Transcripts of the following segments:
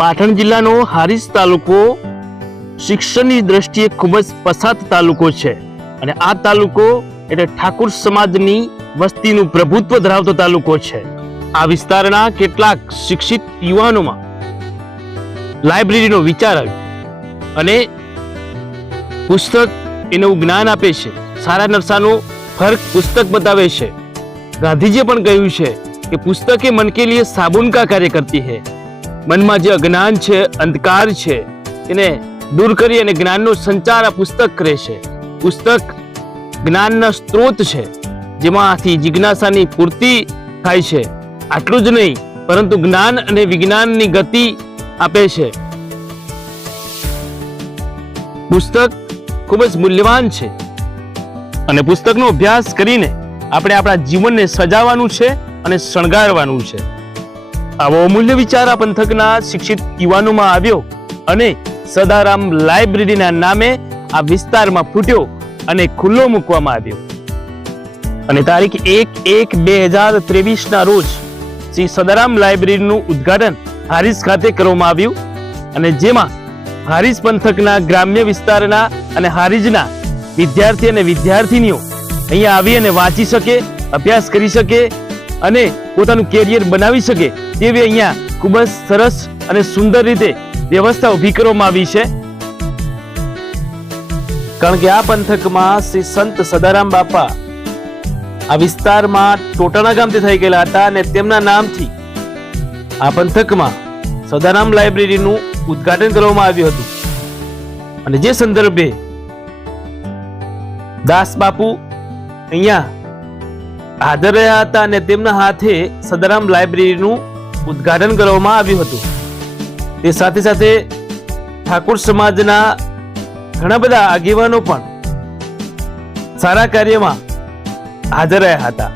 પાટણ જિલ્લાનો હારીજ તાલુકો શિક્ષણની દ્રષ્ટિએ ખૂબ જ પછાત તાલુકો છે અને આ તાલુકો એટલે ઠાકોર સમાજની વસ્તીનું પ્રભુત્વ ધરાવતો તાલુકો છે। આ વિસ્તારના કેટલાક શિક્ષિત યુવાનોમાં લાઇબ્રેરીનો વિચાર આવ્યો અને પુસ્તક એનું જ્ઞાન આપે છે, સારા નરસાનો ફર્ક પુસ્તક બતાવે છે। ગાંધીજીએ પણ કહ્યું છે કે પુસ્તકે મન કે લીએ સાબુન કા કાર્ય કરતી है। મનમાં જે અજ્ઞાન છે, અંધકાર છે, એને દૂર કરી અને જ્ઞાનનો સંચાર આ પુસ્તક કરે છે। પુસ્તક જ્ઞાનના સ્ત્રોત છે જેમાંથી જિજ્ઞાસાની પૂર્તિ થાય છે। આટલું જ નહીં પરંતુ જ્ઞાન અને વિજ્ઞાનની ગતિ આપે છે। પુસ્તક ખૂબ જ મૂલ્યવાન છે અને પુસ્તકનો અભ્યાસ કરીને આપણે આપણા જીવનને સજાવવાનું છે અને શણગારવાનું છે। આવો અમૂલ્ય વિચાર આ પંથકના શિક્ષિત યુવાનોમાં આવ્યો અને સદારામ લાઇબ્રેરીના નામે આ વિસ્તારમાં ફૂટ્યો અને ખુલ્લો મૂકવામાં આવ્યો અને તારીખ 1/1/2023 રોજ શ્રી સદારામ લાઇબ્રેરીનું ઉદ્ઘાટન હારીજ ખાતે કરવામાં આવ્યું અને જેમાં હારીજ પંથકના ગ્રામ્ય વિસ્તારના અને હારીજના વિદ્યાર્થી અને વિદ્યાર્થીનીઓ અહીંયા આવી અને વાંચી શકે, અભ્યાસ કરી શકે અને પોતાનું કેરિયર બનાવી શકે તેવી અહીંયા ખૂબ જ સરસ અને સુંદર રીતે વ્યવસ્થા ઊભી કરવામાં આવી છે। કારણ કે આ પંથકમાં શ્રી સંત સદારામ બાપા આ વિસ્તારમાં ટોટાણા ગામથી થઈ ગયેલા હતા અને તેમના નામથી આ પંથકમાં સદારામ લાઇબ્રેરીનું ઉદ્ઘાટન કરવામાં આવ્યું હતું અને જે સંદર્ભે દાસ બાપુ અહીંયા હાજર રહ્યા હતા અને તેમના હાથે સદારામ લાઇબ્રેરીનું ઉદ્ઘાટન કરવામાં આવ્યું હતું। તે સાથે સાથે ઠાકોર સમાજના ઘણા બધા આગેવાનો પણ સારા કાર્યમાં હાજર રહ્યા હતા।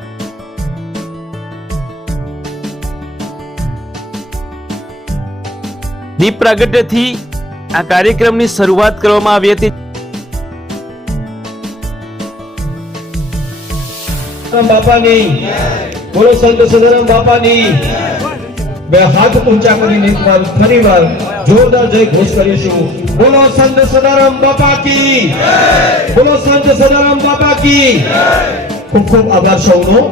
દીપ પ્રાગટ્યથી આ કાર્યક્રમની શરૂઆત કરવામાં આવી હતી। બાપાની બોલો, સંત સદારામ બાપાની બે હાથ ઊંચા કરીને એકવાર ફરીવાર જોરદાર જય ઘોષ કરીશું। બોલો સંત સદારામ બાપા કી જય, બોલો સંત સદારામ બાપા કી જય। ખૂબ ખૂબ આભાર સૌનો।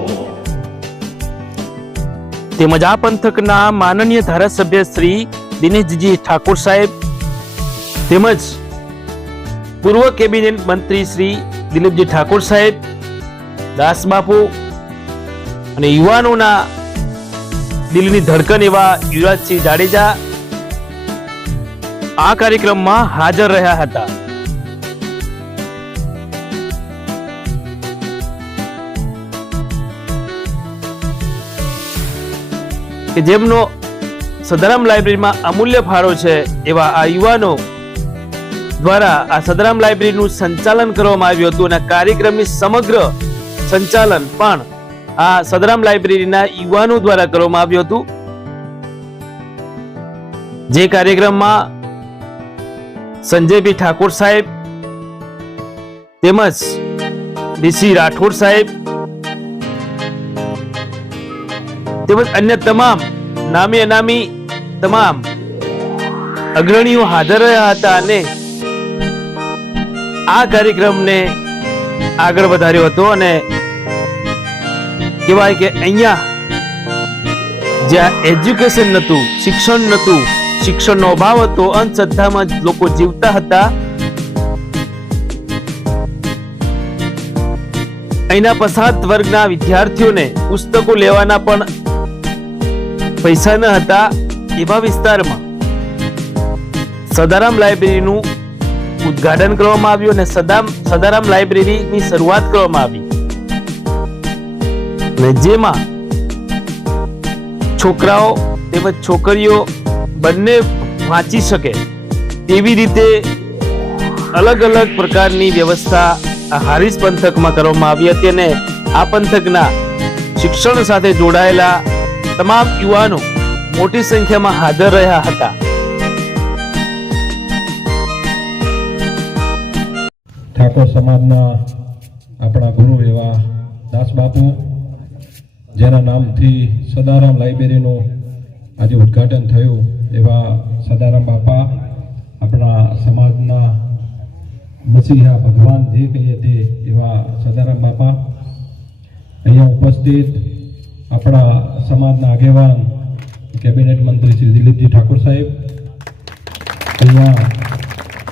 તેમજ આ પંથકના માનનીય ધારાસભ્ય શ્રી દિનેશજી ઠાકોર સાહેબ તેમજ પૂર્વ કેબિનેટ મંત્રી શ્રી દિલીપજી ઠાકોર સાહેબ, દાસ બાપુ અને યુવાનોના દિલની ધડકન એવા યુવરાજસિંહ જાડેજા આ કાર્યક્રમમાં હાજર રહ્યા હતા। કે જેમનો સદારામ લાઇબ્રેરીમાં અમૂલ્ય ફાળો છે એવા આ યુવાનો દ્વારા આ સદારામ લાઇબ્રેરીનું સંચાલન કરવામાં આવ્યું હતું અને કાર્યક્રમની સમગ્ર સંચાલન પણ આ સદારામ લાઇબ્રેરીના યુવાનો દ્વારા કરવામાં આવ્યું હતું। જે કાર્યક્રમમાં સંજયભાઈ ઠાકોર સાહેબ તેમજ ડીસી રાઠોડ સાહેબ તેમજ અન્ય તમામ નામી અનામી તમામ અગ્રણીઓ હાજર રહ્યા હતા અને આ કાર્યક્રમને આગળ વધાર્યો હતો અને કહેવાય કે અહીંયા જ્યાં એજ્યુકેશન નહોતું, શિક્ષણ નહોતું, શિક્ષણનો અભાવ હતો, અંધશ્રદ્ધામાં જ લોકો જીવતા હતા, અહીંના પછાત વર્ગના વિદ્યાર્થીઓને પુસ્તકો લેવાના પણ પૈસા ન હતા એવા વિસ્તારમાં સદારામ લાઇબ્રેરીનું ઉદ્ઘાટન કરવામાં આવ્યું અને સદારામ લાઇબ્રેરીની શરૂઆત કરવામાં આવી અને જેમાં છોકરાઓ તેમજ છોકરીઓ બંને વાંચી શકે તેવી રીતે અલગ અલગ પ્રકારની વ્યવસ્થા આ હારીજ પંથકમાં કરવામાં આવી હતી અને આ પંથકના શિક્ષણ સાથે જોડાયેલા તમામ યુવાનો મોટી સંખ્યામાં હાજર રહ્યા હતા। ઠાકોર સમાજના આપણા ગુરુ એવા દાસ બાપુ જેના નામથી સદારામ લાઇબ્રેરીનું આજે ઉદ્ઘાટન થયું એવા સમાજના મસીહા ભગવાન જે કહીએ તે એવા સદારામ બાપા, અહીંયા ઉપસ્થિત આપણા સમાજના આગેવાન કેબિનેટ મંત્રી શ્રી દિલીપજી ઠાકોર સાહેબ, અહીંયા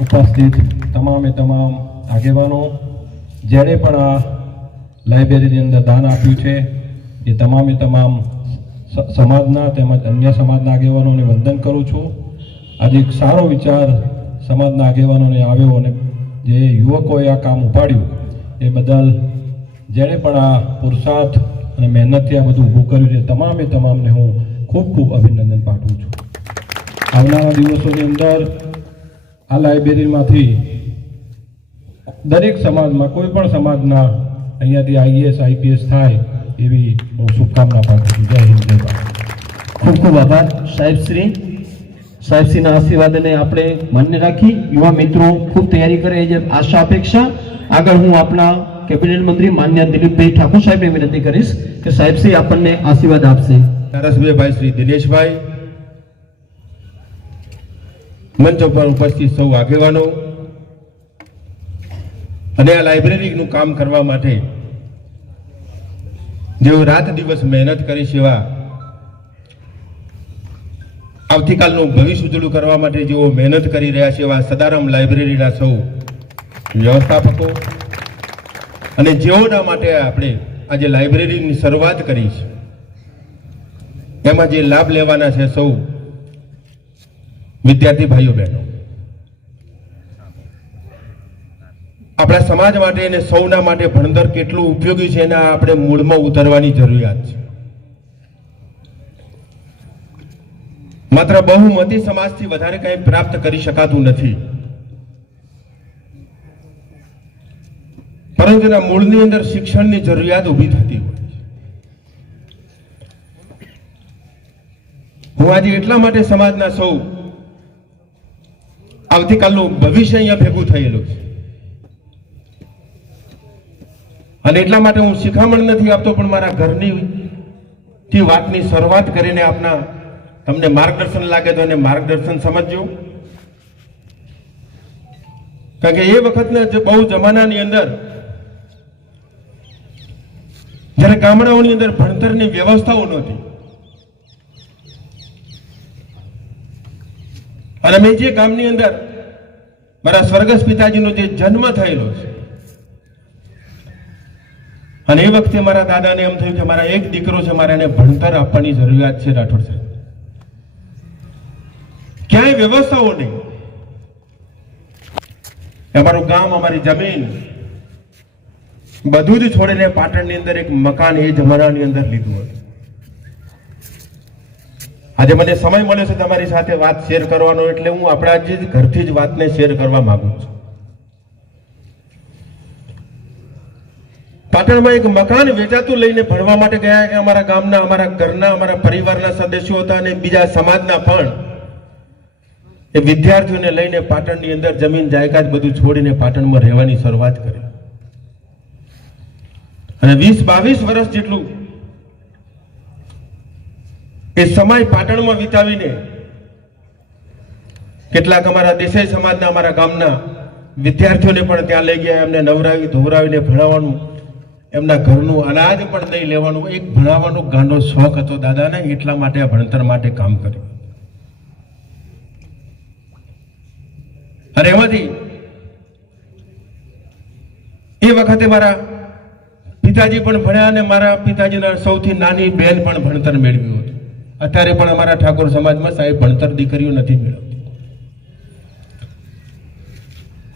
ઉપસ્થિત તમામે તમામ આગેવાનો, જેણે પણ આ લાઇબ્રેરીની અંદર દાન આપ્યું છે એ તમામે તમામ સમાજના તેમજ અન્ય સમાજના આગેવાનોને વંદન કરું છું. આજે એક સારો વિચાર સમાજના આગેવાનોને આવ્યો અને જે યુવકોએ આ કામ ઉપાડ્યું એ બદલ જેણે પણ આ પુરુષાર્થ અને મહેનતથી આ બધું ઊભું કર્યું છે તમામે તમામને હું ખૂબ ખૂબ અભિનંદન પાઠવું છું. આવનારા દિવસોની અંદર આ લાઇબ્રેરીમાંથી દરેક સમાજમાં કોઈ પણ સમાજના અહીંયાથી IAS IPS થાય એવી હું શુભકામના પાઠવું છું. જય હિન્દ, જય ભારત. ખૂબ ખૂબ આભાર સાહેબશ્રીના આશીર્વાદને આપણે માન્ય રાખી યુવા મિત્રો ખૂબ તૈયારી કરે એ જે આશા અપેક્ષા. આગળ હું આપણા કેબિનેટ મંત્રી માન્ય દિલીપભાઈ ઠાકોર સાહેબને વિનંતી કરીશ કે સાહેબશ્રી આપણને આશીર્વાદ આપશે. ધારાસભ્યભાઈ શ્રી દિનેશભાઈ, મંચ ઉપર ઉપસ્થિત સૌ આગેવાનો અને આ લાઇબ્રેરીનું કામ કરવા માટે જેઓ રાત દિવસ મહેનત કરી છે એવા આવતીકાલનું ભવિષ્ય ઉજળું કરવા માટે જેઓ મહેનત કરી રહ્યા છે એવા સદારામ લાઇબ્રેરીના સૌ વ્યવસ્થાપકો અને જેઓના માટે આપણે આજે લાઇબ્રેરીની શરૂઆત કરી છે એમાં જે લાભ લેવાના છે સૌ વિદ્યાર્થી ભાઈઓ બહેનો, આપણા સમાજ માટે અને સૌના માટે ભણતર કેટલું ઉપયોગી છે એના આપણે મૂળમાં ઉતરવાની જરૂરિયાત છે. માત્ર બહુમતી સમાજથી વધારે કંઈ પ્રાપ્ત કરી શકાતું નથી, પરંતુ એના મૂળની અંદર શિક્ષણની જરૂરિયાત ઊભી થતી હોય છે. હું આજે એટલા માટે સમાજના સૌ આવતીકાલનું ભવિષ્ય અહીંયા ભેગું થયેલું છે અને એટલા માટે હું શિખામણ નથી આપતો પણ મારા ઘરની થી વાતની શરૂઆત કરીને આપના તમને માર્ગદર્શન લાગે તો એને માર્ગદર્શન સમજજો. કારણ કે એ વખતના બહુ જમાનાની અંદર જ્યારે ગામડાઓની અંદર ભણતરની વ્યવસ્થાઓ નહોતી અને મેં જે ગામની અંદર મારા સ્વર્ગસ્થ પિતાજીનો જે જન્મ થયેલો છે અને એ વખતે મારા દાદાને એમ થયું કે મારા એક દીકરો છે, મારે એને ભણતર આપવાની જરૂરિયાત છે. રાઠોડ સાહેબ, ક્યાંય વ્યવસ્થાઓ નહીં. અમારું ગામ, અમારી જમીન બધું જ છોડીને પાટણની અંદર એક મકાન એ જમાનાની અંદર લીધું હતું. આજે મને સમય મળ્યો છે તમારી સાથે વાત શેર કરવાનો, એટલે હું આપણા જ ઘરથી જ વાતને શેર કરવા માંગુ છું. પાટણમાં એક મકાન વેચાતું લઈને ભણવા માટે ગયા કે અમારા ગામના, અમારા ઘરના, અમારા પરિવારના સદસ્યો હતા અને બીજા સમાજના પણ એ વિદ્યાર્થીઓને લઈને પાટણની અંદર જમીન જાયકાત બધું છોડીને પાટણમાં રહેવાની શરૂઆત કરી અને 20-22 વર્ષ જેટલું એ સમય પાટણમાં વિતાવીને કેટલાક અમારા દેસાઈ સમાજના, અમારા ગામના વિદ્યાર્થીઓને પણ ત્યાં લઈ ગયા. એમને નવરાવી ધોવરાવીને ભણાવવાનું, એમના ઘરનું અનાજ પણ નહીં લેવાનું, એક ભણાવવાનો ગાંડો શોખ હતો દાદાને, એટલા માટે આ ભણતર માટે કામ કર્યું. અને એમાંથી એ વખતે મારા પિતાજી પણ ભણ્યા અને મારા પિતાજીના સૌથી નાની બેન પણ ભણતર મેળવ્યું હતું. અત્યારે પણ અમારા ઠાકોર સમાજમાં સાહેબ ભણતર દીકરીઓ નથી મેળવતી.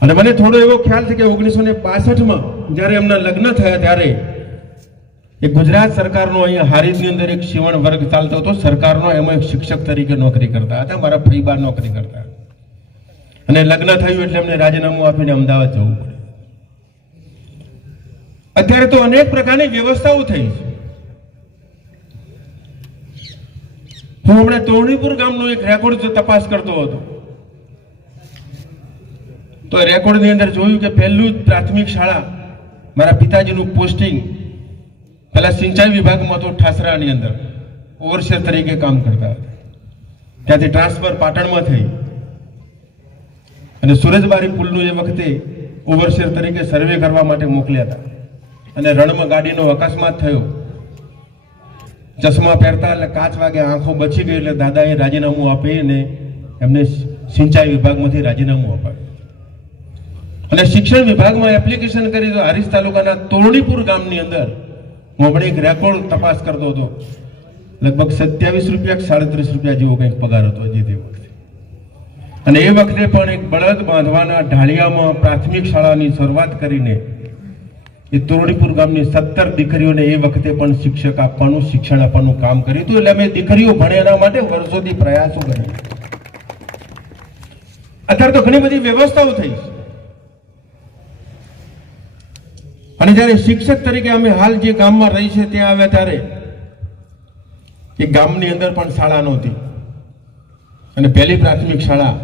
અને મને થોડો એવો ખ્યાલ છે કે 1962માં જ્યારે એમના લગ્ન થયા ત્યારે એ ગુજરાત સરકારનો અહીંયા હારીજની અંદર એક સીવણ વર્ગ ચાલતો હતો સરકારનો, એમાં એક શિક્ષક તરીકે નોકરી કરતા હતા. મારા ફઈબા નોકરી કરતા અને લગ્ન થયું એટલે એમને રાજીનામું આપીને અમદાવાદ જવું પડે. અત્યારે તો અનેક પ્રકારની વ્યવસ્થાઓ થઈ છે. હું હમણાં તોરણીપુર ગામનો એક રેકોર્ડ તપાસ કરતો હતો તો રેકોર્ડની અંદર જોયું કે પહેલું જ પ્રાથમિક શાળા મારા પિતાજીનું પોસ્ટિંગ પેલા સિંચાઈ વિભાગમાં તો ઠાસરાની અંદર ઓવરસેર તરીકે કામ કરતા હતા. ત્યાંથી ટ્રાન્સફર પાટણમાં થઈ અને સુરજબારી પુલનું એ વખતે ઓવરશેર તરીકે સર્વે કરવા માટે મોકલ્યા હતા અને રણમાં ગાડીનો અકસ્માત થયો. ચશ્મા પહેરતા એટલે કાચ વાગે આંખો બચી ગઈ એટલે દાદાએ રાજીનામું આપીને એમને સિંચાઈ વિભાગમાંથી રાજીનામું અપાવ્યું અને શિક્ષણ વિભાગમાં એપ્લિકેશન કરી. તો હારીજ તાલુકાના તોરણીપુર ગામની અંદર હું હમણાં એક રેકોર્ડ તપાસ કરતો હતો, લગભગ 27 રૂપિયા 37 રૂપિયા જેવો કંઈક પગાર હતો હજી તે વખતે. અને એ વખતે પણ એક બળદ બાંધવાના ઢાળિયામાં પ્રાથમિક શાળાની શરૂઆત કરીને એ તોરણીપુર ગામની 17 દીકરીઓને એ વખતે પણ શિક્ષક આપવાનું, શિક્ષણ આપવાનું કામ કર્યું હતું. એટલે અમે દીકરીઓ ભણે એના માટે વર્ષોથી પ્રયાસો કર્યા. અત્યારે તો ઘણી બધી વ્યવસ્થાઓ થઈ અને જ્યારે શિક્ષક તરીકે અમે હાલ જે ગામમાં રહી છે ત્યાં આવ્યા ત્યારે એ ગામની અંદર પણ શાળા નહોતી અને પહેલી પ્રાથમિક શાળા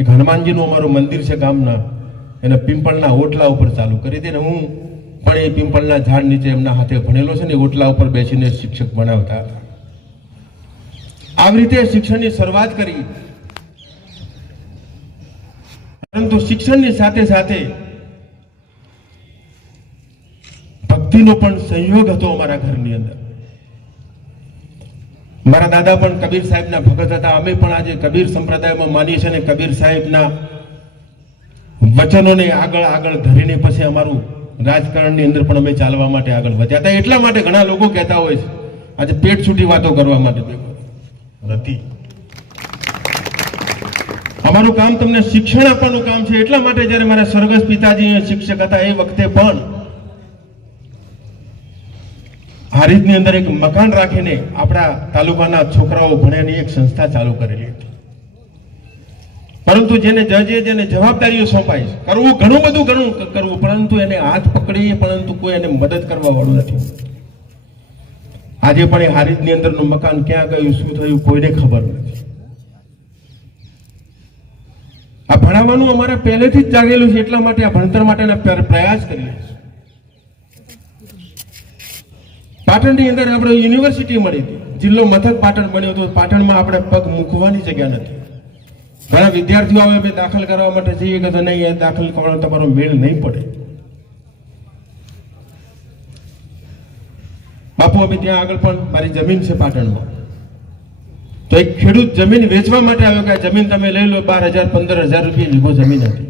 એક હનુમાનજીનું અમારું મંદિર છે ગામના, એના પિંપળના ઓટલા ઉપર ચાલુ કરી હતી. હું પણ એ પિંપળના ઝાડ નીચે એમના હાથે ભણેલો છે ને, ઓટલા ઉપર બેસીને શિક્ષક ભણાવતા હતા. આવી રીતે શિક્ષણની શરૂઆત કરી. પરંતુ શિક્ષણની સાથે સાથે ભક્તિનો પણ સંયોગ હતો અમારા ઘરની અંદર. મારા દાદા પણ કબીર સાહેબના ભગત હતા. અમે પણ આજે કબીર સંપ્રદાયમાં માનીએ છીએ અને કબીર સાહેબના વચનોને આગળ ધરીને પછી અમારું રાજકારણની અંદર પણ અમે ચાલવા માટે આગળ વધ્યા હતા. એટલા માટે ઘણા લોકો કહેતા હોય છે આજે પેટ છૂટી વાતો કરવા માટે નથી. અમારું કામ તમને શિક્ષણ આપવાનું કામ છે. એટલા માટે જ્યારે મારા સ્વર્ગસ્થ પિતાજી શિક્ષક હતા એ વખતે પણ હારીજની અંદર એક મકાન રાખીને આપણા તાલુકાના છોકરાઓ ભણ્યાની એક સંસ્થા ચાલુ કરેલી હતી. પરંતુ જેને જવાબદારીઓ સોંપાય છે, કરવું ઘણું બધું કરવું, પરંતુ એને હાથ પકડીએ પરંતુ કોઈ એને મદદ કરવા વાળું નથી. આજે પણ એ હારીજની અંદરનું મકાન ક્યાં ગયું, શું થયું, કોઈને ખબર નથી. આ ભણાવવાનું અમારે પહેલેથી જ જાગેલું છે. એટલા માટે આ ભણતર માટેના પ્રયાસ કરીએ છીએ. પાટણની અંદર આપણે યુનિવર્સિટી મળી હતી, જિલ્લો મથક પાટણ બન્યો હતો. પાટણમાં આપણે પગ મૂકવાની જગ્યા નથી. ઘણા વિદ્યાર્થીઓ આવે અમે દાખલ કરવા માટે જઈએ કે નહીં, એ દાખલ કરવાનો તમારો મેળ નહીં પડે. બાપુ અમે ત્યાં આગળ પણ મારી જમીન છે પાટણમાં, તો એક ખેડૂત જમીન વેચવા માટે આવ્યો કે આ જમીન તમે લઈ લો. 12,000 15,000 રૂપિયા લીધો જમીન હતી.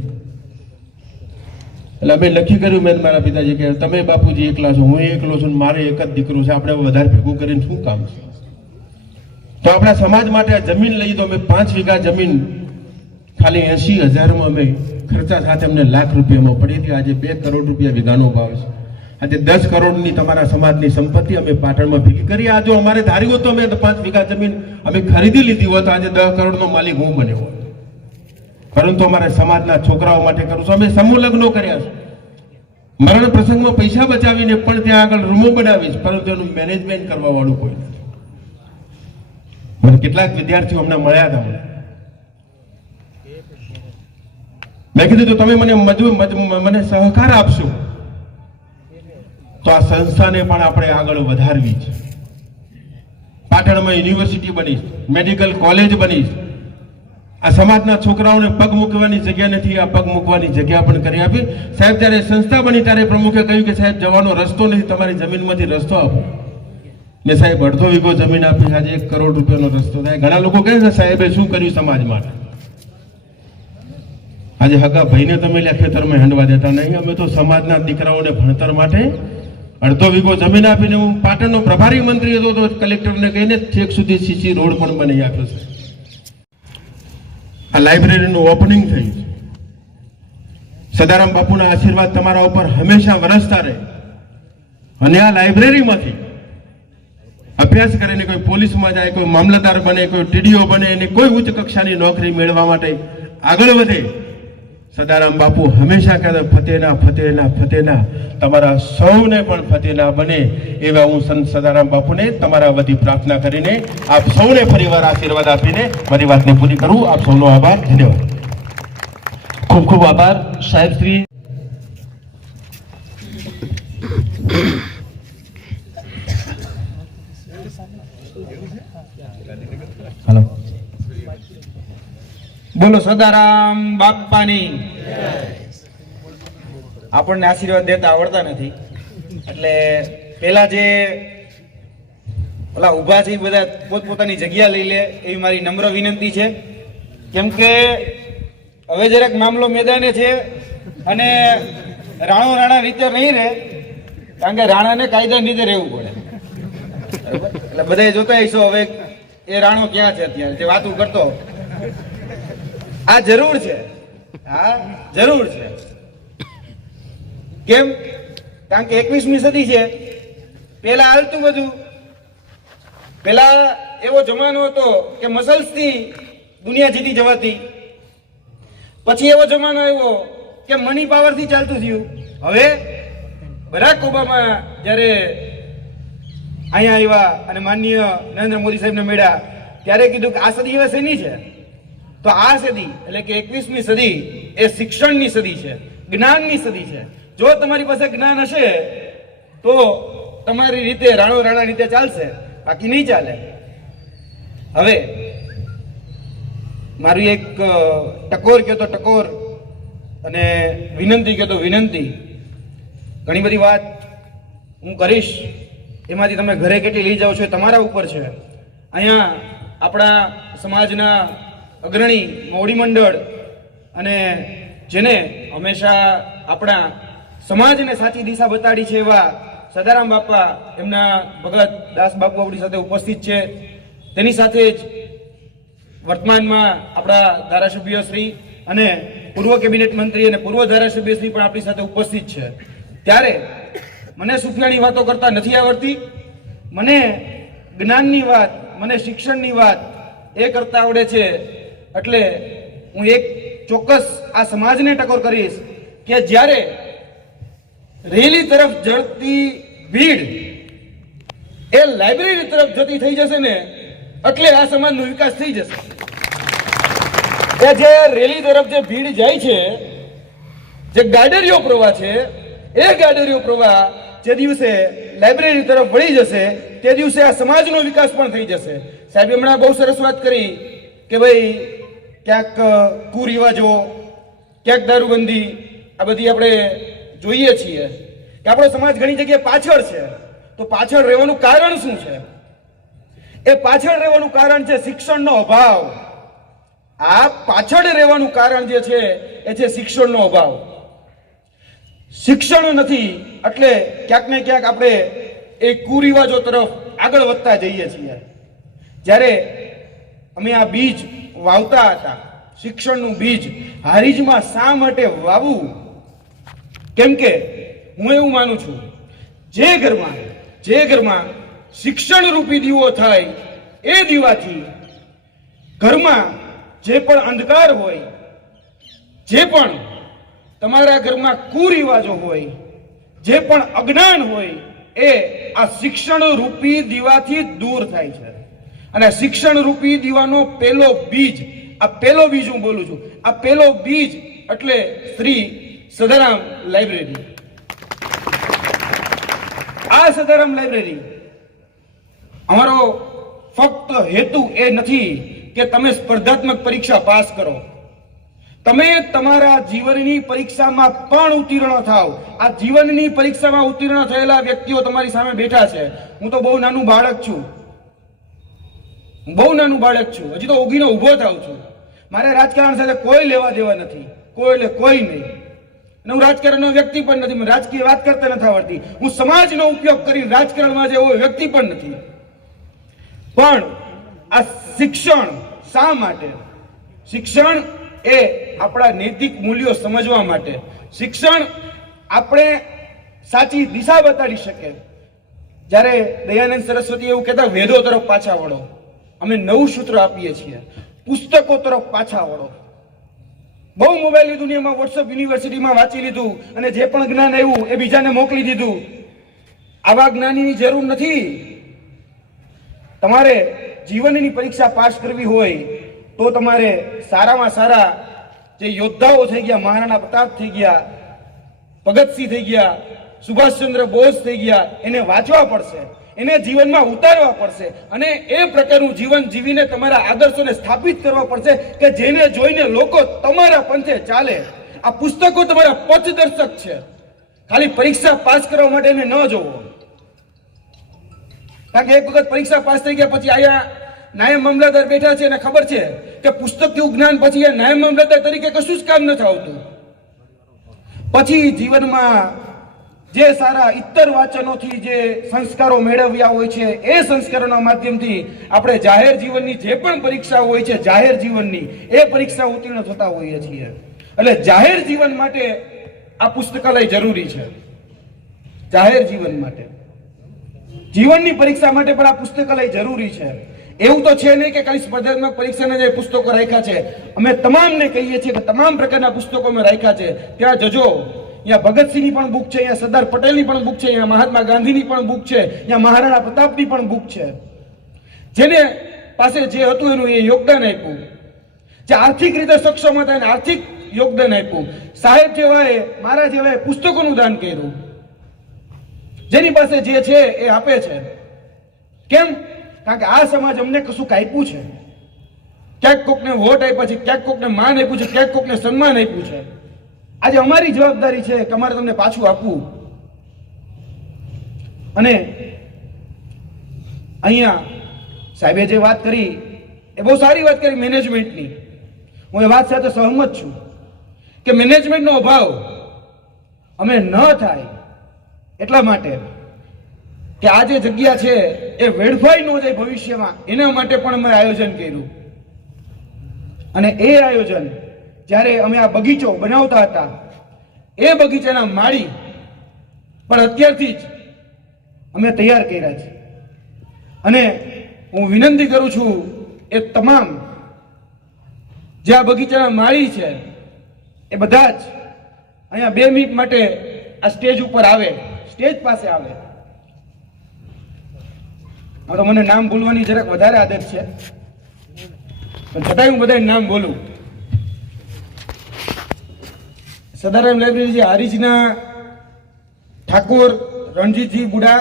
એટલે અમે નક્કી કર્યું, મેં મારા પિતાજી કે તમે બાપુજી એકલા છો, હું એકલો છું, મારે એક જ દીકરો છે, આપણે વધારે ભેગું કરીને શું કામ છે? તો આપણા સમાજ માટે આ જમીન લઈ. તો અમે 5 વીઘા જમીન ખાલી 80,000 અમે ખર્ચા સાથે અમને લાખ રૂપિયામાં પડી હતી. આજે 2 કરોડ રૂપિયા વીઘાનો ભાવ છે. આજે 10 કરોડની તમારા સમાજની સંપત્તિ અમે પાટણમાં ભેગી કરી. આ જો અમારે ધાર્યું હોત તો અમે 5 વીઘા જમીન અમે ખરીદી લીધી હોત, આજે 10 કરોડનો માલિક હું બન્યો હોત. પરંતુ અમારા સમાજના છોકરાઓ માટે કરું છું. અમે સમૂહ લગ્નો કર્યા છે. મરણ પ્રસંગમાં પૈસા બચાવીને પણ ત્યાં આગળ રૂમો બનાવી છે, પરંતુ એનું મેનેજમેન્ટ કરવા વાળું કોઈ નથી. મને કેટલાક વિદ્યાર્થીઓ હમણાં મળ્યા હતા. મેં કીધું તો તમે મને સહકાર આપશો તો આ સંસ્થાને પણ આપણે આગળ વધારવી છે. પાટણમાં યુનિવર્સિટી બની, મેડિકલ કોલેજ બની. આ સમાજના છોકરાઓને પગ મૂકવાની જગ્યા નથી, આ પગ મૂકવાની જગ્યા પણ કરી આપી. સાહેબ જ્યારે સંસ્થા બની ત્યારે પ્રમુખે કહ્યું કે સાહેબ જવાનો રસ્તો નથી, તમારી જમીનમાંથી રસ્તો આપો. મેં સાહેબ અડધો વીઘો જમીન આપી, આજે 1 કરોડ રૂપિયાનો રસ્તો થાય. ઘણા લોકો કહે છે સાહેબે શું કર્યું સમાજ માટે. આજે હગા ભાઈને તમે ખેતરમાં હંડવા દેતા નહીં. અમે તો સમાજના દીકરાઓને ભણતર માટે અડધો વીઘો જમીન આપીને, હું પાટણનો પ્રભારી મંત્રી હતો તો કલેક્ટરને કહીને છેક સુધી સીસી રોડ પણ બનાવી આપ્યો છે. આ લાઇબ્રેરીનું ઓપનિંગ થયું. સદારામ બાપુના આશીર્વાદ તમારા ઉપર હંમેશા વરસતા રહે. અને આ લાઇબ્રેરીમાંથી અભ્યાસ કરીને કોઈ પોલીસમાં જાય, કોઈ મામલતદાર બને, કોઈ ટીડીઓ બને અને કોઈ ઉચ્ચ કક્ષાની નોકરી મેળવવા માટે આગળ વધે. સદારામ બાપુ હંમેશા કહેતા ફતેના ફતેના ફતેના, તમારા સૌને પણ ફતેના બને એવા હું સંત સદારામ બાપુને તમારા વતી પ્રાર્થના કરીને આપ સૌને ફરીવાર આશીર્વાદ આપીને મારી વાતને પૂરી કરું. આપ સૌનો આભાર. ધન્યવાદ. ખૂબ ખૂબ આભાર સાહેબ શ્રી. બોલો સદારામ બાપાની. આપણને આશીર્વાદ દેતા આવડતા નથી, એટલે પેલા જે ઓલા ઊભા છે એ બધા પોતપોતાની જગ્યા લઈ લે એવી મારી નમ્ર વિનંતી છે. કેમ કે હવે જરાક મામલો મેદાને છે અને રાણો રાણા રીતે નહીં રહે, કારણ કે રાણાને કાયદા રીતે રહેવું પડે. બરાબર? એટલે બધા જોતા હશો હવે એ રાણો ક્યાં છે અત્યારે જે વાતું કરતો. આ જરૂર છે, હા જરૂર છે. કેમ? કારણ કે 21મી સદી છે. પેલા હાલતું બધું, પેલા એવો જમાનો હતો કે મસલ્સથી દુનિયા જીતી જવાતી. પછી એવો જમાનો આવ્યો કે મની પાવરથી ચાલતું થયું. હવે બરાક ઓબામા જ્યારે અહીંયા આવ્યા અને માનનીય નરેન્દ્ર મોદી સાહેબને મળ્યા ત્યારે કીધું કે આ સદી હવે શેની છે? તો આ સદી એટલે કે 21મી સદી એ શિક્ષણની સદી છે, જ્ઞાનની સદી છે. જો તમારી પાસે જ્ઞાન હશે તો તમારી રીતે રાણો રાણા રીતે ચાલશે, બાકી નહીં ચાલે. હવે મારી એક ટકોર કહેતો ટકોર અને વિનંતી કહેતો વિનંતી. ઘણી બધી વાત હું કરીશ, એમાંથી તમે ઘરે કેટલી લઈ જાઓ છો એ તમારા ઉપર છે. અહીંયા આપણા સમાજના અગ્રણી મોવડી મંડળ અને જેને હંમેશા આપણા સમાજને સાચી દિશા બતાડી છે એવા સદારામ બાપા, એમના ભગત દાસ બાપુ આપણી સાથે ઉપસ્થિત છે. તેની સાથે જ વર્તમાનમાં આપણા ધારાસભ્ય શ્રી અને પૂર્વ કેબિનેટ મંત્રી અને પૂર્વ ધારાસભ્ય શ્રી પણ આપણી સાથે ઉપસ્થિત છે. ત્યારે મને સુફિયાની વાતો કરતા નથી આવડતી, મને જ્ઞાનની વાત, મને શિક્ષણની વાત એ કરતા આવડે છે. એટલે હું એક ચોક્કસ આ સમાજને ટકોર કરીશ કે જ્યારે રેલી તરફ જતી ભીડ એ લાઇબ્રેરી તરફ જતી થઈ જશે ને, એટલે આ સમાજનો વિકાસ થઈ જશે. જે રેલી તરફ જે ભીડ જાય છે, જે ગાડરીઓ પ્રવાહ છે, એ ગાડરીઓ પ્રવાહ જે દિવસે લાઇબ્રેરી તરફ વળી જશે તે દિવસે આ સમાજનો વિકાસ પણ થઈ જશે. સાહેબ હમણાં બહુ સરસ વાત કરી કે ભાઈ ક્યાંક કુરિવાજો, ક્યાંક દારૂબંધી, આ બધી આપણે જોઈએ છીએ કે આપણો સમાજ ઘણી જગ્યાએ પાછળ છે. તો પાછળ રહેવાનું કારણ શું છે? એ પાછળ રહેવાનું કારણ છે શિક્ષણનો અભાવ. આ પાછળ રહેવાનું કારણ જે છે એ છે શિક્ષણનો અભાવ. શિક્ષણ નથી એટલે ક્યાંક ને ક્યાંક આપણે એ કુરિવાજો તરફ આગળ વધતા જઈએ છીએ. જ્યારે અમે આ બીજ વાવતા હતા, શિક્ષણનું બીજ હારીજમાં શા માટે વાવવું? કેમ કે હું એવું માનું છું, જે ઘરમાં શિક્ષણ રૂપી દીવો થાય એ દીવાથી ઘરમાં જે પણ અંધકાર હોય, જે પણ તમારા ઘરમાં કુરિવાજો હોય, જે પણ અજ્ઞાન હોય, એ આ શિક્ષણ રૂપી દીવાથી દૂર થાય છે. અને શિક્ષણ રૂપી દીવાનો પહેલો બીજ, આ પહેલો બીજ હું બોલું છું, આ પહેલો બીજ એટલે શ્રી સદારામ લાઇબ્રેરી. આ સદારામ લાઇબ્રેરી અમારો ફક્ત હેતુ એ નથી કે તમે સ્પર્ધાત્મક પરીક્ષા પાસ કરો, તમે તમારા જીવનની પરીક્ષામાં પણ ઉત્તીર્ણ થાવ. આ જીવનની પરીક્ષામાં ઉત્તીર્ણ થયેલા વ્યક્તિઓ તમારી સામે બેઠા છે. હું તો બહુ નાનું બાળક છું, હજી તો ઉગીને ઊભો થાઉં છું. મારે રાજકારણ સાથે કોઈ લેવા દેવા નથી, કોઈ એટલે કોઈ નહીં. અને હું રાજકારણનો વ્યક્તિ પણ નથી, મને રાજકીય વાત કરતા નથી આવડતી. હું સમાજનો ઉપયોગ કરી રાજકારણમાં જેવો વ્યક્તિ પણ નથી. પણ આ શિક્ષણ શા માટે? શિક્ષણ એ આપણા નૈતિક મૂલ્યો સમજવા માટે. શિક્ષણ આપણે સાચી દિશા બતાડી શકે. જ્યારે દયાનંદ સરસ્વતી એવું કહેતા, વેદો તરફ પાછા વળો. અમે નવું સૂત્ર આપીએ છીએ, પુસ્તકો તરફ પાછા વળો. બહુ મોબાઈલની દુનિયામાં વોટ્સઅપ યુનિવર્સિટીમાં વાંચી લીધું અને જે પણ જ્ઞાન આવ્યું એ બીજાને મોકલી દીધું. આવા જ્ઞાનની જરૂર નથી. તમારે જીવનની પરીક્ષા પાસ કરવી હોય તો તમારે સારામાં સારા જે યોદ્ધાઓ થઈ ગયા, મહારાણા પ્રતાપ થઈ ગયા, ભગતસિંહ થઈ ગયા, સુભાષચંદ્ર બોઝ થઈ ગયા, એને વાંચવા પડશે. એને જીવનમાં ઉતારવા પડશે અને એ પ્રકારનું જીવન જીવીને તમારા આદર્શોને સ્થાપિત કરવા પડશે કે જેને જોઈને લોકો તમારા પંથે ચાલે. આ પુસ્તકો તમારા પથદર્શક છે. ખાલી પરીક્ષા પાસ કરવા માટે એને ન જોવો, કારણ કે એક વખત પરીક્ષા પાસ થઈ ગયા પછી અહીંયા નાયબ મામલતદાર બેઠા છે અને ખબર છે કે પુસ્તકીય જ્ઞાન પછી એ નાયબ મામલતદાર તરીકે કશું જ કામ નથી આવતું. પછી જીવનમાં જે સારા ઇત્તર વાચનોથી જે સંસ્કારો મેળવ્યા હોય છે એ સંસ્કારોના માધ્યમથી આપણે જાહેર જીવનની જે પણ પરીક્ષા હોય છે જાહેર જીવનની એ પરીક્ષા ઉત્તીર્ણ થતા હોઈએ છીએ. એટલે જાહેર જીવન માટે આ પુસ્તકાલય જરૂરી છે. જાહેર જીવન માટે, જીવનની પરીક્ષા માટે પણ આ પુસ્તકાલય જરૂરી છે. એવું તો છે નહીં કે ખાલી સ્પર્ધાત્મક પરીક્ષાના જે પુસ્તકો રાખ્યા છે, અમે તમામને કહીએ છીએ કે તમામ પ્રકારના પુસ્તકો અમે રાખ્યા છે. ત્યાં જજો. અહીંયા ભગતસિંહની પણ બુક છે, અહીંયા સરદાર પટેલની પણ બુક છે, અહીંયા મહાત્મા ગાંધીની પણ બુક છે, અહીંયા મહારાણા પ્રતાપની પણ બુક છે. જેને પાસે જે હતું એનું એ યોગદાન આપ્યું, જે આર્થિક રીતે સક્ષમ હતા એને આર્થિક યોગદાન આપ્યું. સાહેબ જેવાએ, મારા જેવાએ પુસ્તકોનું દાન કર્યું. જેની પાસે જે છે એ આપે છે. કેમ? કારણ કે આ સમાજ અમને કશું આપ્યું છે. ક્યાંક કોકને વોટ આપ્યા છે, ક્યાંક કોકને માન આપ્યું છે, ક્યાંક કોકને સન્માન આપ્યું છે. આજે અમારી જવાબદારી છે કે અમારે તમને પાછું આપવું. અને અહીંયા સાહેબે જે વાત કરી એ બહુ સારી વાત કરી મેનેજમેન્ટની. હું એ વાત સાથે સહમત છું કે મેનેજમેન્ટનો અભાવ અમે ન થાય એટલા માટે કે આ જે જગ્યા છે એ વેડફાઈ ન જાય ભવિષ્યમાં, એના માટે પણ અમે આયોજન કર્યું. અને એ આયોજન જ્યારે અમે આ બગીચો બનાવતા હતા એ બગીચાના માળી પણ અત્યારથી જ અમે તૈયાર કર્યા છે. અને હું વિનંતી કરું છું એ તમામ જે આ બગીચાના માળી છે એ બધા જ અહીંયા 2 મિનિટ માટે આ સ્ટેજ ઉપર આવે, સ્ટેજ પાસે આવે. તો મને નામ બોલવાની જરાક વધારે આદત છે, પણ છતાંય હું બધા નામ બોલું. સદારામ લાઇબ્રેરી હારીજના ઠાકોર રણજીતજી બુડા,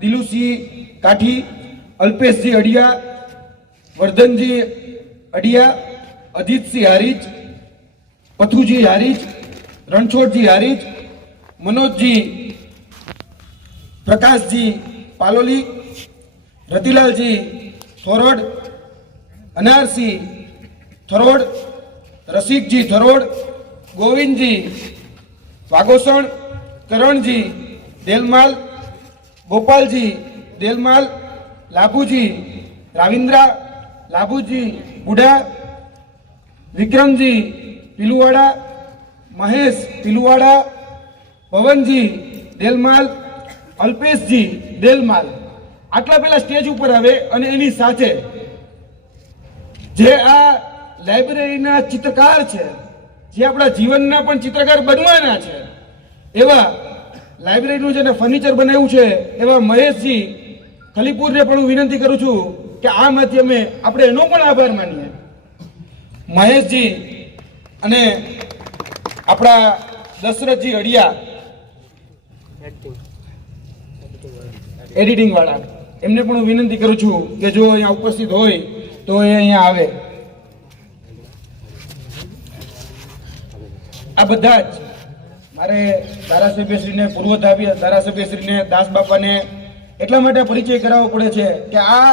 દિલુસિંહ કાઠી, અલ્પેશજી અડિયા, વર્ધનજી અડિયા, અજીતસિંહ હારીજ, પથુજી હારીજ, રણછોડજી હારીજ, મનોજજી, પ્રકાશજી પાલોલી, રતિલાલજી થોરોડ, અનારસિંહ થોરોડ, રસિકજી થોરોડ, ગોવિંદજી વાગોસણ, કરણજી દેલમાલ, ગોપાલજી દેલમાલ, લાભુજી રાવિન્દ્રા, લાભુજી બુડા, વિક્રમજી પીલુવાડા, મહેશ પીલુવાડા, પવનજી દેલમાલ, અલ્પેશજી દેલમાલ. આટલા પેલા સ્ટેજ ઉપર આવે અને એની સાથે જે આ લાઇબ્રેરીના ચિત્રકાર છે, જે આપણા જીવનના પણ ચિત્રકાર બનવાના છે, એવા લાઇબ્રેરીનું જેને ફર્નિચર બનાવ્યું છે એવા મહેશજી ખલીપુરને પણ હું વિનંતી કરું છું કે આ માધ્યમે આપણે એનો પણ આભાર માનીએ. મહેશજી અને આપણા દશરથજી અડિયા એડિટિંગ વાળા, એમને પણ હું વિનંતી કરું છું કે જો અહીંયા ઉપસ્થિત હોય તો એ અહીંયા આવે. આ બધા જ મારે ધારાસભ્યશ્રીને, પૂર્વ ધારાસભ્યશ્રીને, દાસબાપાને એટલા માટે પરિચય કરાવવો પડે છે કે આ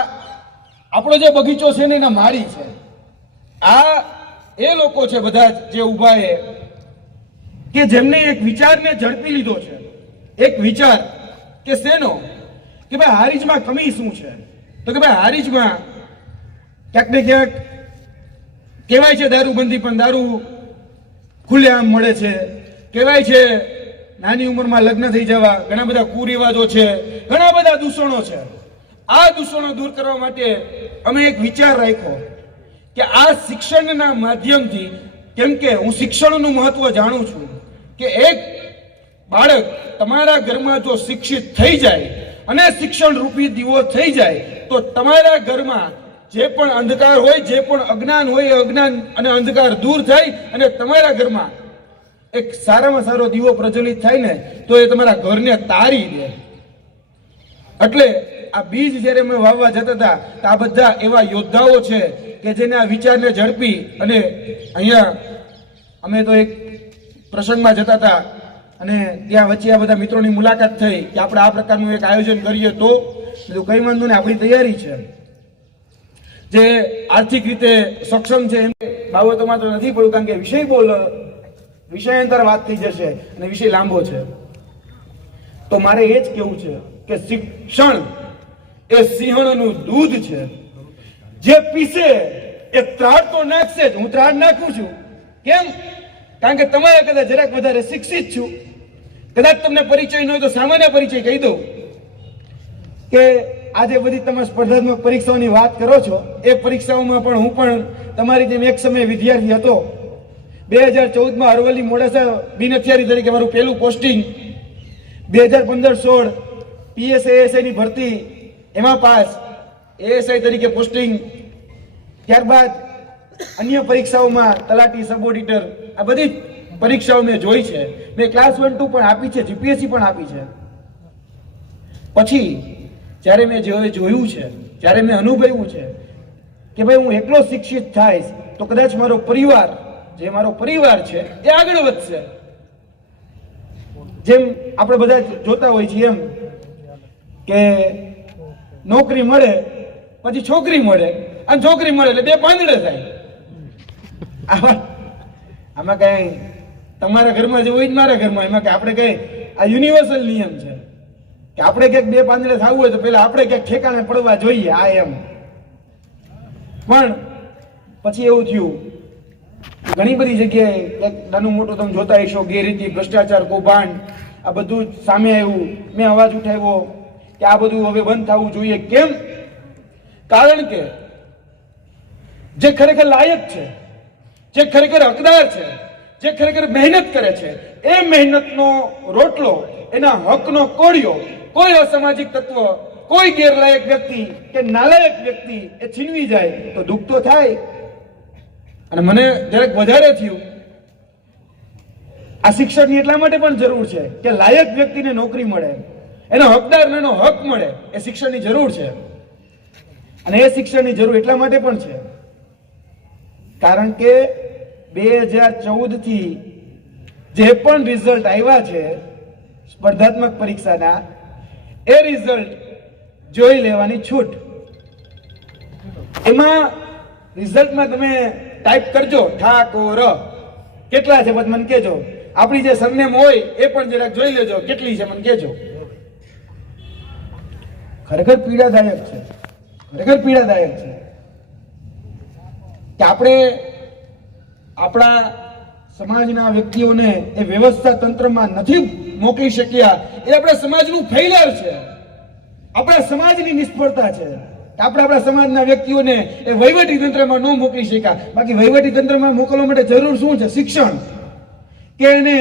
આપણો જે બગીચો છે ને એના માળી છે. આ એ લોકો છે બધા જે ઊભા છે કે જેમને એક વિચારને ઝડપી લીધો છે. એક વિચાર કે શેનો? કે ભાઈ હારીજમાં કમી શું છે? તો કે ભાઈ હારીજમાં ક્યાંક ને ક્યાંક કહેવાય છે દારૂબંધી, પણ દારૂ ખુલ્લેઆમ મળે છે. કહેવાય છે નાની ઉંમરમાં લગ્ન થઈ જવા, ઘણા બધા કુરિવાજો છે, ઘણા બધા દૂષણો છે. આ દૂષણો દૂર કરવા માટે અમે એક વિચાર રાખ્યો કે આ શિક્ષણના માધ્યમથી, કેમ કે હું શિક્ષણનું મહત્વ જાણું છું કે એક બાળક તમારા ઘરમાં જો શિક્ષિત થઈ જાય અને શિક્ષણ રૂપી દીવો થઈ જાય તો તમારા ઘરમાં જે પણ અંધકાર હોય, જે પણ અજ્ઞાન હોય, એ અજ્ઞાન અને અંધકાર દૂર થાય અને તમારા ઘરમાં એક સારામાં સારો દીવો પ્રજ્વલિત થાય ને તો એ તમારા ઘરને તારી દે. એટલે આ બીજ જ્યારે અમે વાવવા જતા હતા તો આ બધા એવા યોદ્ધાઓ છે કે જેને આ વિચારને ઝડપી અને અહીંયા અમે તો એક પ્રસંગમાં જતા હતા અને ત્યાં વચ્ચે આ બધા મિત્રોની મુલાકાત થઈ કે આપણે આ પ્રકારનું એક આયોજન કરીએ તો કઈ વાંધો નહીં, આપણી તૈયારી છે. જે આર્થિક રીતે સક્ષમ છે એમ બાબતોમાં તો નથી પડ્યું, કારણ કે વિષયાંતર વાત થઈ જશે અને વિષય લાંબો છે. તો મારે એ જ કહેવું છે કે શિક્ષણ એ સિંહણનું દૂધ છે, જે પીસે એ ત્રાડ તો નાખશે જ. હું ત્રાડ નાખું છું, કેમ? કારણ કે તમારે કદાચ જરાક વધારે શિક્ષિત છું, કદાચ તમને પરિચય ન હોય તો સામાન્ય પરિચય કહી દઉં કે આજે બધી તમે સ્પર્ધાત્મક પરીક્ષાઓની વાત કરો છો, એ પરીક્ષાઓમાં પણ હું પણ તમારી જેમ એક સમયે વિદ્યાર્થી હતો. 2014માં અરવલ્લી મોડાસા બિન હથિયારી તરીકે મારું પહેલું પોસ્ટિંગ, 2015-16 PSASI ની ભરતી એમાં પાસ, ASI તરીકે પોસ્ટિંગ, ત્યારબાદ અન્ય પરીક્ષાઓમાં તલાટી, સબ ઓડિટર, આ બધી પરીક્ષાઓ મેં જોઈ છે. મેં ક્લાસ 1-2 પણ આપી છે, GPSC પણ આપી છે. પછી જ્યારે મેં જોયું છે, જ્યારે મેં અનુભવ્યું છે કે ભાઈ હું એકલો શિક્ષિત થઈશ તો કદાચ મારો પરિવાર, જે મારો પરિવાર છે એ આગળ વધશે. જેમ આપણે બધા જોતા હોય છીએ એમ કે નોકરી મળે પછી છોકરી મળે, અને છોકરી મળે એટલે બે પાંદડે થાય. આમાં કઈ તમારા ઘરમાં જે હોય મારા ઘરમાં, એમાં કે આપણે કઈ આ યુનિવર્સલ નિયમ છે કે આપણે ક્યાંક બે પાંદડે થવું હોય તો પેલા આપણે ક્યાંક ઠેકાણે પડવા જોઈએ. આ એમ પણ પછી એવું થયું, ઘણી બધી જગ્યાએ એક નાનું મોટું તમે જોતા હશો, ગેરરીતિ, ભ્રષ્ટાચાર, કૌભાંડ, આ બધું સામે આવ્યું. મેં અવાજ ઉઠાવ્યો કે આ બધું હવે બંધ થવું જોઈએ. કેમ? કારણ કે જે ખરેખર લાયક છે, જે ખરેખર હકદાર છે, જે ખરેખર મહેનત કરે છે, એ મહેનતનો રોટલો, એના હકનો કોળિયો કોઈ અસામાજિક તત્વ, કોઈ ગેરલાયક વ્યક્તિ કે નાલાયક વ્યક્તિ એ છીનવી જાય તો દુઃખ તો થાય. અને મને જરાક વધારે થયું, આ શિક્ષણની એટલા માટે પણ જરૂર છે કે લાયક વ્યક્તિને નોકરી મળે, એનો હકદારને એનો હક મળે, એ શિક્ષણની જરૂર છે. અને એ શિક્ષણની જરૂર એટલા માટે પણ છે કારણ કે 2014 થી જે પણ રિઝલ્ટ આવ્યા છે સ્પર્ધાત્મક પરીક્ષાના, એ રિઝલ્ટ જોઈ લેવાની છૂટ. એમાં રિઝલ્ટમાં તમે ટાઈપ કરજો ઠાકોર, કેટલા છે પછી મને કહેજો. આપણી જે સરનેમ હોય એ પણ જરાક જોઈ લેજો, કેટલી છે મને કહેજો. ખરેખર પીડાદાયક છે, ખરેખર પીડાદાયક છે કે આપણે આપણા સમાજના વ્યક્તિઓને એ વ્યવસ્થા તંત્રમાં નથી મોકલી શક્યા. એ આપણા સમાજનું ફેઇલર છે, આપણા સમાજની નિષ્ફળતા છે. આપણે આપણા સમાજના વ્યક્તિઓને એ વહીવટી તંત્રમાં ન મોકલી શક્યા. બાકી વહીવટી તંત્રમાં મોકલવા માટે જરૂર શું છે? શિક્ષણ. કે એને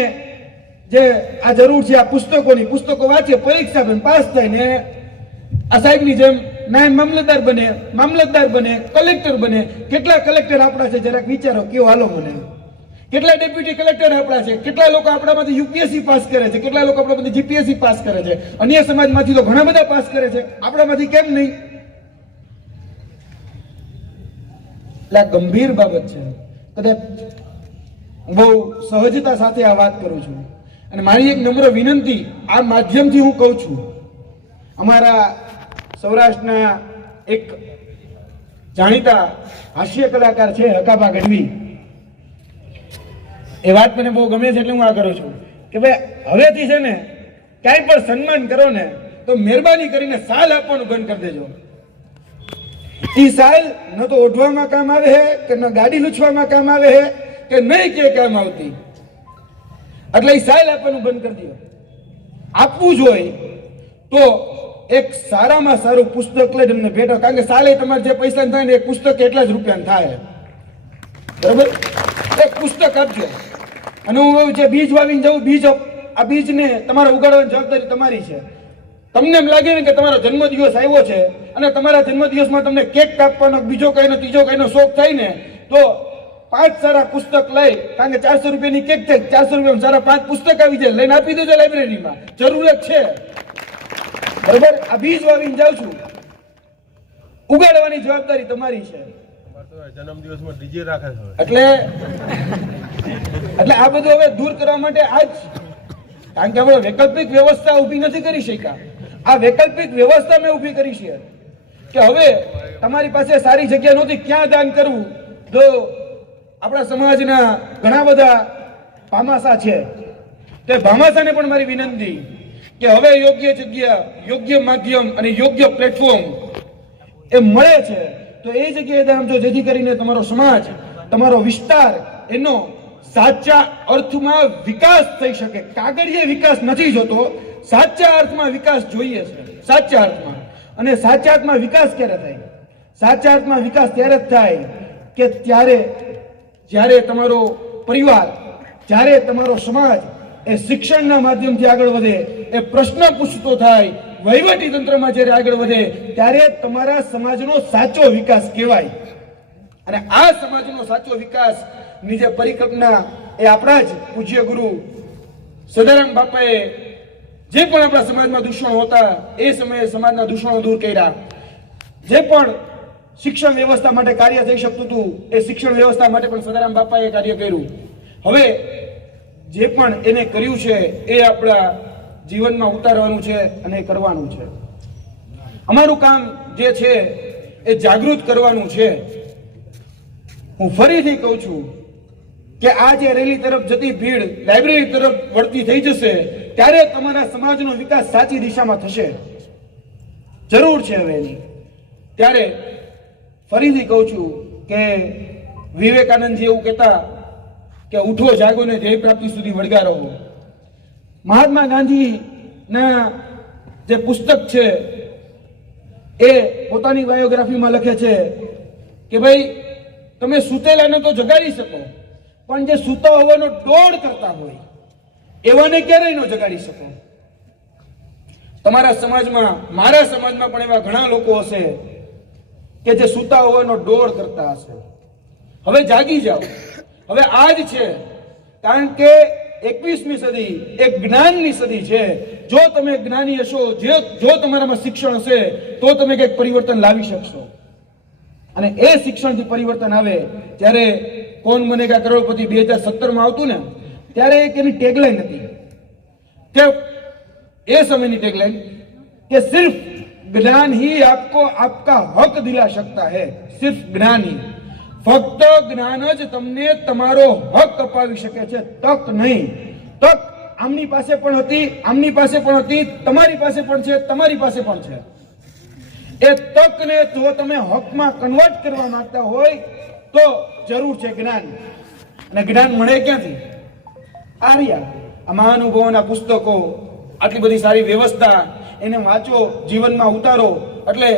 જે આ જરૂર છે આ પુસ્તકોની, પુસ્તકો વાંચે, પરીક્ષા બને, પાસ થાય ને આ સાહેબની જેમ નાયબ મામલતદાર બને, કલેક્ટર બને. કેટલા કલેક્ટર આપણા છે જરાક વિચારો, કયો હાલો મને. કેટલા ડેપ્યુટી કલેક્ટર આપણા છે, કેટલા લોકો આપણામાંથી UPSC પાસ કરે છે, કેટલા લોકો આપણામાંથી GPSC પાસ કરે છે. અન્ય સમાજમાંથી તો ઘણા બધા પાસ કરે છે, આપણામાંથી કેમ નહીં? એટલે આ ગંભીર બાબત છે. કદાચ બહુ સહજતા સાથે આ વાત કરું છું. અને મારી એક નમ્ર વિનંતી આ માધ્યમથી હું કહું છું, અમારા સૌરાષ્ટ્રના એક જાણીતા હાસ્ય કલાકાર છે હકાભા ગઢવી, એ વાત મને બહુ ગમે છે એટલે હું આ કરું છું કે ભાઈ હવેથી છે ને ક્યાંય પણ સન્માન કરો ને તો મહેરબાની કરીને સાલ આપવાનું બંધ કરી દેજો. એ સાલ ન તો ઓઢવામાં કામ આવે છે, કે ન ગાડી લૂછવામાં કામ આવે છે, કે નહીં કે કામ આવતી. એટલે એ સાલ આપવાનું બંધ કરી દો. આપવું જોઈએ તો એક સારામાં સારું પુસ્તક લઈ તમને ભેટો, કારણ કે સાલે તમારે જે પૈસા થાય ને એક પુસ્તક એટલા જ રૂપિયા થાય. બરોબર? એક પુસ્તક આપજો. અને હું જે બીજ વાવીને જવું, બીજ આ બીજને તમારે ઉગાડવાની જવાબદારી તમારી છે. તમને એમ લાગે ને કે તમારો જન્મદિવસ આવ્યો છે અને તમારા જન્મદિવસમાં તમને કેક કાપવાનો, બીજો કઈનો, ત્રીજો કઈનો શોખ થાય ને, તો 5 સારા પુસ્તક લઈ, કારણ કે 400 રૂપિયાની કેક થાય, 400 રૂપિયામાં સારા 5 પુસ્તક આવી જાય, લઈને આપી દેજો લાઇબ્રેરીમાં. જરૂરત છે. બરોબર, આ બીજ વાવીને જાઉં છું, ઉગાડવાની જવાબદારી તમારી છે. જન્મદિવસમાં ડીજે રાખે છે. એટલે આ બધું હવે દૂર કરવા માટે આજ, કારણ કે આપણે વૈકલ્પિક વ્યવસ્થા ઊભી નથી કરી શક્યા. આ વૈકલ્પિક વ્યવસ્થા મેં ઊભી કરી છે કે હવે તમારી પાસે સારી જગ્યા નહોતી, ક્યાં દાન કરવું. જો આપણા સમાજના ઘણા બધા ભામાસા છે, તે ભામાસાને પણ મારી વિનંતી કે હવે યોગ્ય જગ્યા, યોગ્ય માધ્યમ અને યોગ્ય પ્લેટફોર્મ એ મળે છે તો એ જગ્યાએ દાન આપજો, જેથી કરીને તમારો સમાજ, તમારો વિસ્તાર એનો સાચા અર્થમાં વિકાસ થઈ શકે. કાગળિયે વિકાસ નથી જોતો, સાચા અર્થમાં વિકાસ જોઈએ છે, સાચા અર્થમાં. અને સાચા અર્થમાં વિકાસ ક્યારે થાય? સાચા અર્થમાં વિકાસ ત્યારે જ થાય કે જ્યારે તમારો પરિવાર, જ્યારે તમારો સમાજ એ શિક્ષણના માધ્યમથી આગળ વધે, એ પ્રશ્ન પૂછતો થાય, વહીવટી તંત્રમાં જ્યારે આગળ વધે, ત્યારે તમારા સમાજનો સાચો વિકાસ કહેવાય. અને આ સમાજનો સાચો વિકાસ ની જે પરિકલ્પના એ આપણા જ પૂજ્ય ગુરુ સદારામ બાપાએ જે પણ આપણા સમાજમાં દૂષણો હતા એ સમયે સમાજના દૂષણો દૂર કર્યા. જે પણ શિક્ષણ વ્યવસ્થા માટે કાર્ય થઈ શકતું હતું એ શિક્ષણ વ્યવસ્થા માટે પણ સદારામ બાપાએ કાર્ય કર્યું. હવે જે પણ એને કર્યું છે એ આપણા જીવનમાં ઉતારવાનું છે અને કરવાનું છે. અમારું કામ જે છે એ જાગૃત કરવાનું છે. હું ફરીથી કહું છું કે આ જે રેલી તરફ જતી ભીડ લાઇબ્રેરી તરફ વળતી થઈ જશે ત્યારે તમારા સમાજનો વિકાસ સાચી દિશામાં થશે. જરૂર છે હવે એની. ત્યારે ફરીથી કહું છું કે વિવેકાનંદજી એવું કહેતા કે ઉઠો જાગો ને ધ્યેય પ્રાપ્તિ સુધી વળગા રહો. મહાત્મા ગાંધીના જે પુસ્તક છે એ પોતાની બાયોગ્રાફીમાં લખે છે કે ભાઈ તમે સૂતેલાને તો જગાડી શકો, પણ જે સૂતા હોવાનો દોડ કરતા હોય એવાને ક્યારેય ન જગાડી શકો. તમારા સમાજમાં, મારા સમાજમાં પણ એવા ઘણા લોકો હશે કે જે સૂતા હોવાનો દોડ કરતા હશે. હવે જાગી જાઓ, હવે આ જ છે. કારણ કે 21મી સદી એક જ્ઞાનની સદી છે. જો તમે જ્ઞાની હશો, જો તમારામાં શિક્ષણ હશે તો તમે કંઈક પરિવર્તન લાવી શકશો. અને એ શિક્ષણથી પરિવર્તન આવે ત્યારે કોણ બનેગા કરોડપતિ 2017માં આવતું ને ત્યારે એક એની ટેગલાઈન હતી કે એ સમયની ટેગલાઈન કે સિર્ફ જ્ઞાન ही आपको आपका हक दिला सकता है. सिर्फ ज्ञान ही, ફક્ત જ્ઞાન જ તમને તમારો હક અપાવી શકે છે, તક નહીં. તક આમની પાસે પણ હતી, આમની પાસે પણ હતી, તમારી પાસે પણ છે, તમારી પાસે પણ છે. એ તકને જો તમે હકમાં કન્વર્ટ કરવા માંગતા હોય તો જરૂર છે જ્ઞાન. અને જ્ઞાન મળે ક્યાંથી? આર્યા આ મહાનુભાવોના પુસ્તકો, આટલી બધી સારી વ્યવસ્થા, એને વાંચો, જીવનમાં ઉતારો, એટલે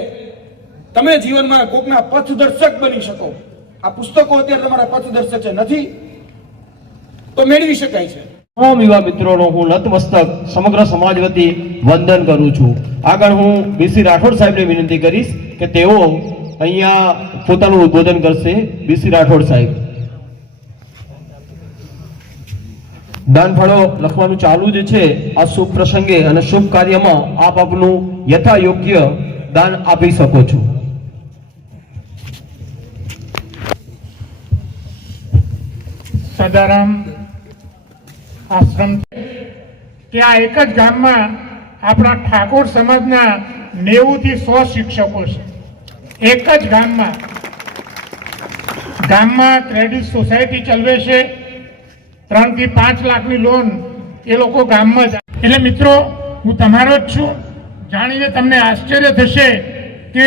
તમે જીવનમાં કોકના પથદર્શક બની શકો. આ પુસ્તકો અત્યારે તમારા પથદર્શક છે, નથી તો મેળવી શકાય છે. તમામ યુવા મિત્રોનો હું નતમસ્તક સમગ્ર સમાજ વતી વંદન કરું છું. આગળ હું બીસી રાઠોડ સાહેબને વિનંતી કરીશ કે તેઓ અહીંયા પોતાનું ઉદ્બોધન કરશે. બીસી રાઠોડ સાહેબ. દાન ફાળો લખવાનું ચાલુ જ છે. આ શુભ પ્રસંગે અને શુભ કાર્યમાં આપ આપનું યથા યોગ્ય દાન આપી શકો છો. સદારામ આશ્રમ કે આ એક જ ગામમાં આપણા ઠાકોર સમાજના 90 થી 100 શિક્ષકો છે. એક જ ગામમાં ક્રેડિટ સોસાયટી ચલાવે છે. 3 થી 5 લાખની લોન એ લોકો ગામમાં જ. એટલે મિત્રો હું તમારો જ છું. જાણીને તમને આશ્ચર્ય થશે કે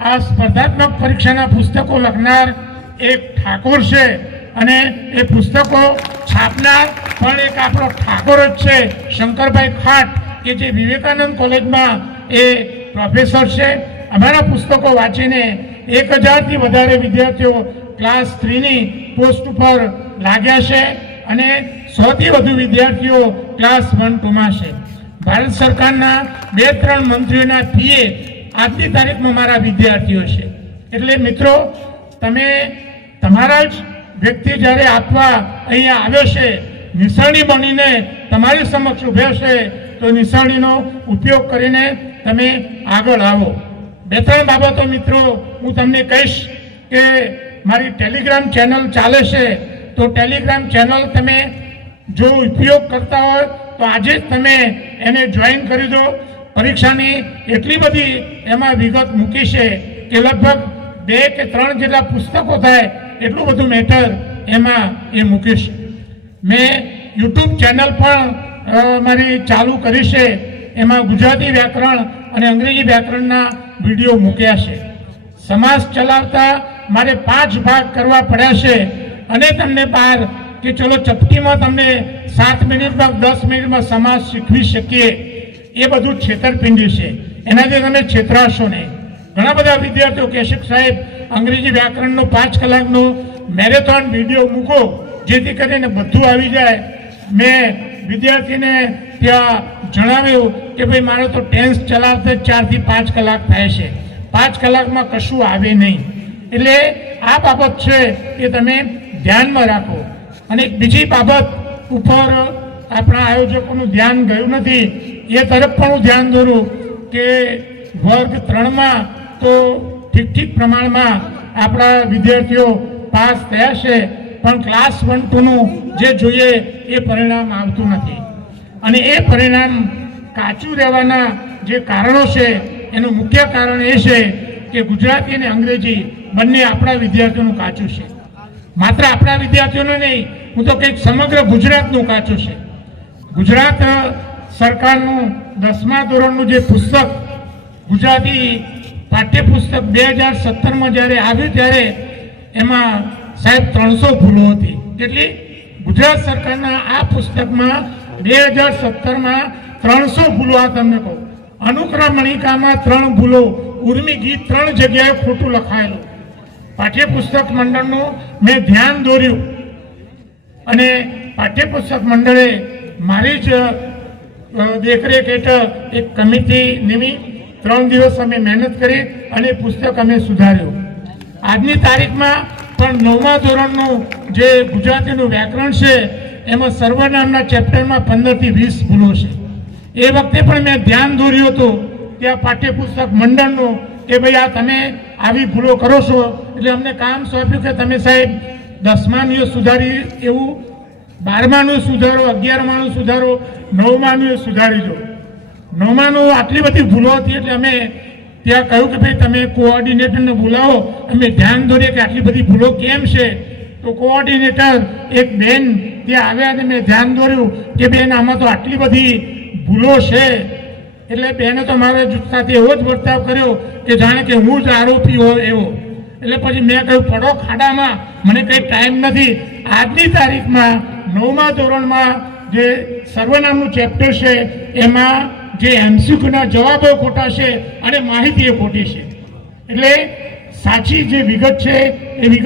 આ સ્પર્ધાત્મક પરીક્ષાના પુસ્તકો લખનાર એક ઠાકોર છે અને એ પુસ્તકો છાપનાર પણ એક આપણો ઠાકોર જ છે, શંકરભાઈ ખાટ, કે જે વિવેકાનંદ કોલેજમાં એ પ્રોફેસર છે. અમારા પુસ્તકો વાંચીને 1000થી વધારે વિદ્યાર્થીઓ ક્લાસ 3ની પોસ્ટ ઉપર લાગ્યા છે અને 100થી વધુ વિદ્યાર્થીઓ ક્લાસ 1-2માં છે. ભારત સરકારના 2-3 મંત્રીઓના પીએ આજની તારીખમાં મારા વિદ્યાર્થીઓ છે. એટલે મિત્રો તમે તમારા જ વ્યક્તિ જ્યારે આપવા અહીંયા આવ્યો છે, નિશાની બનીને તમારી સમક્ષ ઉભ્યો છે, તો નિશાનીનો ઉપયોગ કરીને તમે આગળ આવો. બે ત્રણ બાબતો મિત્રો હું તમને કહીશ કે મારી ટેલિગ્રામ ચેનલ ચાલે છે, તો ટેલિગ્રામ ચેનલ તમે જો ઉપયોગ કરતા હોય તો આજે જ તમે એને જોઈન કરી દો. પરીક્ષાની એટલી બધી એમાં વિગત મૂકી છે કે લગભગ 2 કે 3 જેટલા પુસ્તકો થાય એટલું બધું મેટર એમાં એ મૂકીશ. મેં યુટ્યુબ ચેનલ પણ મારી ચાલુ કરી છે, એમાં ગુજરાતી વ્યાકરણ અને અંગ્રેજી વ્યાકરણના વિડીયો મૂક્યા છે. સમાસ ચલાવતા મારે 5 ભાગ કરવા પડ્યા છે અને તમને બહાર કે ચલો ચપટીમાં તમને 7 મિનિટમાં 10 મિનિટમાં સમાસ શીખવી શકીએ, એ બધું છેતરપિંડી છે. એનાથી તમે છેતરાશો નહીં. ઘણા બધા વિદ્યાર્થીઓ કહેશે કે સાહેબ અંગ્રેજી વ્યાકરણનો 5 કલાકનો મેરેથોન વિડીયો મૂકો જેથી કરીને બધું આવી જાય. મેં વિદ્યાર્થીને ત્યાં જણાવ્યું કે ભાઈ મારે તો ટેન્સ ચલાવતા 4 થી 5 કલાક થાય છે, 5 કલાકમાં કશું આવે નહીં. એટલે આ બાબત છે એ તમે ધ્યાનમાં રાખો. અને એક બીજી બાબત ઉપર આપણા આયોજકોનું ધ્યાન ગયું નથી, એ તરફ પણ હું ધ્યાન દોરું કે વર્ગ 3માં તો ઠીક પ્રમાણમાં આપણા વિદ્યાર્થીઓ પાસ થયા છે, પણ ક્લાસ 1-2નું જે જોઈએ એ પરિણામ આવતું નથી. અને એ પરિણામ કાચું રહેવાના જે કારણો છે એનું મુખ્ય કારણ એ છે કે ગુજરાતી અને અંગ્રેજી બંને આપણા વિદ્યાર્થીઓનું કાચું છે. માત્ર આપણા વિદ્યાર્થીઓનું નહીં, હું તો કંઈક સમગ્ર ગુજરાતનું કાચું છે. ગુજરાત સરકારનું 10મા ધોરણનું જે પુસ્તક ગુજરાતી પાઠ્યપુસ્તક 2017માં જ્યારે આવ્યું ત્યારે એમાં સાહેબ 300 ભૂલો હતી. કેટલી? ગુજરાત સરકારના આ પુસ્તકમાં 2017માં 300 ભૂલો. આ તમને કહું, અનુક્રમણિકામાં 3 ભૂલો, ઉર્મી ગીત 3 જગ્યાએ ખોટું લખાયેલું. પાઠ્યપુસ્તક મંડળનું મેં ધ્યાન દોર્યું અને પાઠ્યપુસ્તક મંડળે મારી જ દેખરેખ હેઠળ એક કમિટી નિમી 3 દિવસ અમે મહેનત કરી અને પુસ્તક અમે સુધાર્યું. આજની તારીખમાં પણ 9મા ધોરણનું જે ગુજરાતીનું વ્યાકરણ છે એમાં સર્વનામના ચેપ્ટરમાં 15 થી 20 ભૂલો છે. એ વખતે પણ મેં ધ્યાન દોર્યું હતું ત્યાં પાઠ્યપુસ્તક મંડળનું કે ભાઈ આ તમે આવી ભૂલો કરો છો, એટલે અમને કામ સોંપ્યું કે તમે સાહેબ 10માનું સુધારી એવું, 12માનું સુધારો, 11માનું સુધારો, 9માનું સુધારી દો. 9માનું આટલી બધી ભૂલો હતી એટલે અમે ત્યાં કહ્યું કે ભાઈ તમે કોઓર્ડિનેટરને બોલાવો, અમે ધ્યાન દોરીએ કે આટલી બધી ભૂલો કેમ છે. તો કોઓર્ડિનેટર એક બેન ત્યાં આવ્યા અને મેં ધ્યાન દોર્યું કે બેન આમાં તો આટલી બધી ભૂલો છે. એટલે બેને તો મારા સાથે એવો જ વર્તાવ કર્યો કે જાણે કે હું જ આરોપી હોય એવો. એટલે પછી મેં કહ્યું પડો ખાડામાં, મને કંઈ ટાઈમ નથી. આજની તારીખમાં 9મા ધોરણમાં જે સર્વનામનું ચેપ્ટર છે એમાં જે MCQના જવાબો ખોટા છે અને માહિતી એ ખોટી છે. એટલે સાચી જે વિગત છે એ વિગત